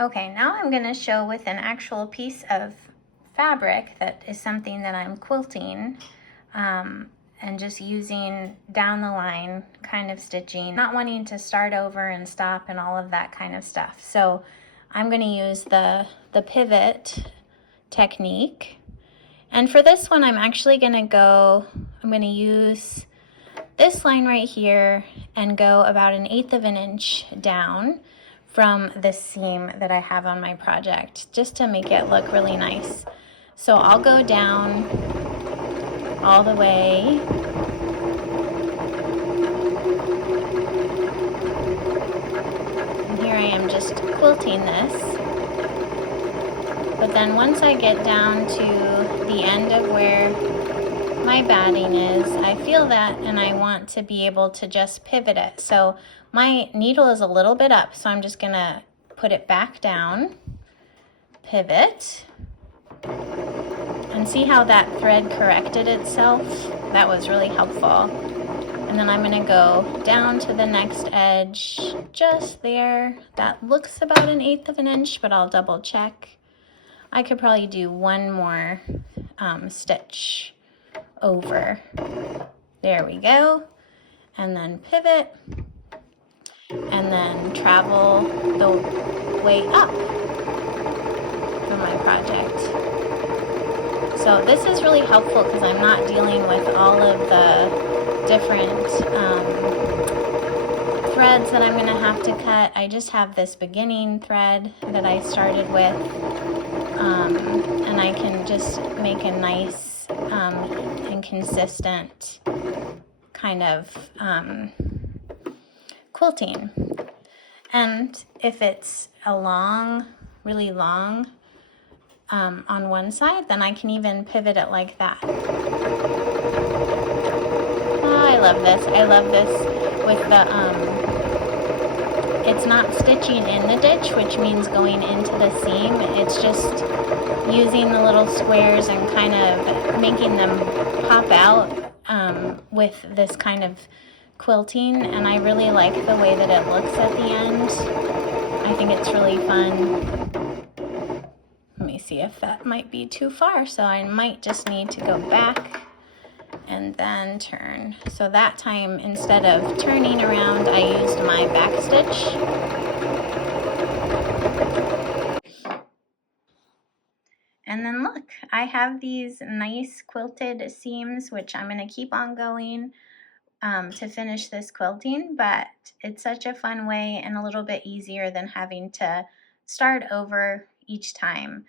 Okay, now I'm going to show with an actual piece of fabric that is something that I'm quilting, and just using down the line kind of stitching, not wanting to start over and stop and all of that kind of stuff. So I'm going to use the pivot technique. And for this one, I'm actually going to use this line right here and go about 1/8 of an inch down from the seam that I have on my project, just to make it look really nice. So I'll go down all the way. And here I am just quilting this. But then once I get down to the end of where my batting is, I feel that and I want to be able to just pivot it. So my needle is a little bit up, so I'm just gonna put it back down, pivot, and see how that thread corrected itself? That was really helpful. And then I'm gonna go down to the next edge, just there. That looks about 1/8 of an inch, but I'll double check. I could probably do one more stitch over. There we go. And then pivot, and then travel the way up for my project. So this is really helpful because I'm not dealing with all of the different threads that I'm going to have to cut. I just have this beginning thread that I started with, and I can just make a nice and consistent kind of quilting. And if it's really long on one side, then I can even pivot it like that. Oh, I love this. I love this with the it's not stitching in the ditch, which means going into the seam. It's just using the little squares and kind of making them pop out with this kind of quilting, and I really like the way that it looks at the end. I think it's really fun. Let me see if that might be too far, so I might just need to go back and then turn. So that time, instead of turning around, I used my back stitch. And then look, I have these nice quilted seams, which I'm going to keep on going to finish this quilting, but it's such a fun way and a little bit easier than having to start over each time.